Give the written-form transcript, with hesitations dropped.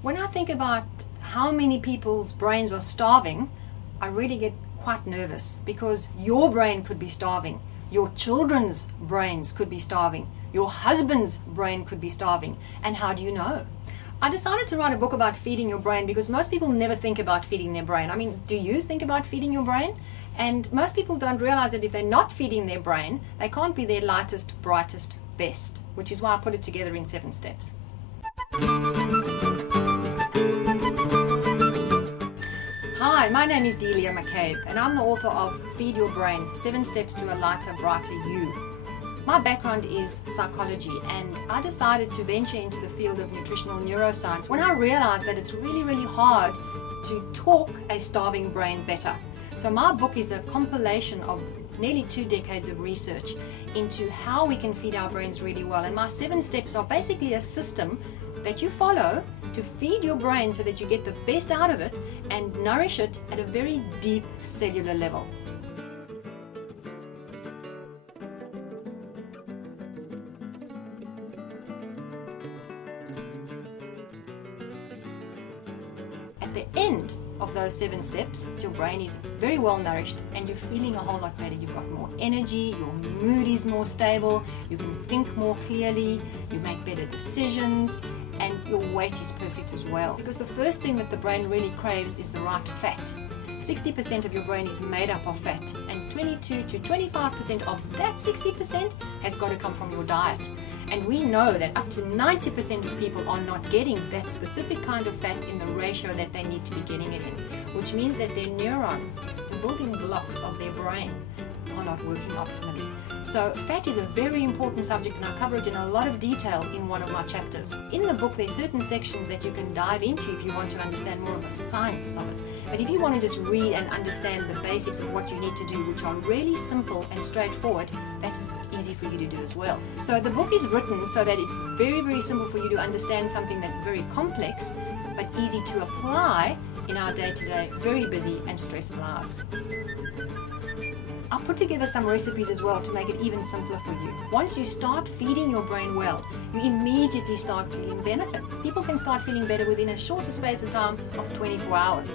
When I think about how many people's brains are starving, I really get quite nervous, because your brain could be starving, your children's brains could be starving, your husband's brain could be starving, and how do you know? I decided to write a book about feeding your brain because most people never think about feeding their brain. I mean, do you think about feeding your brain? And most people don't realize that if they're not feeding their brain, they can't be their lightest, brightest, best, which is why I put it together in 7 steps. Hi, my name is Delia McCabe, and I'm the author of Feed Your Brain, 7 Steps to a Lighter, Brighter You. My background is psychology, and I decided to venture into the field of nutritional neuroscience when I realized that it's really hard to talk a starving brain better. So my book is a compilation of nearly 2 decades of research into how we can feed our brains really well. And my 7 steps are basically a system that you follow to feed your brain so that you get the best out of it and nourish it at a very deep cellular level. At the end of those 7 steps, your brain is very well nourished and you're feeling a whole lot better. You've got more energy, your mood is more stable, you can think more clearly, you make better decisions, and your weight is perfect as well. Because the first thing that the brain really craves is the right fat. 60% of your brain is made up of fat, and 22 to 25% of that 60% has got to come from your diet. And we know that up to 90% of people are not getting that specific kind of fat in the ratio that they need to be getting it in, which means that their neurons, the building blocks of their brain, are not working optimally. So fat is a very important subject, and I cover it in a lot of detail in one of my chapters. In the book, there's certain sections that you can dive into if you want to understand more of the science of it. But if you want to just read and understand the basics of what you need to do, which are really simple and straightforward, that's easy for you to do as well. So the book is written so that it's very simple for you to understand something that's very complex, but easy to apply in our day-to-day, very busy and stressed lives. I'll put together some recipes as well to make it even simpler for you. Once you start feeding your brain well, you immediately start feeling benefits. People can start feeling better within a shorter space of time of 24 hours.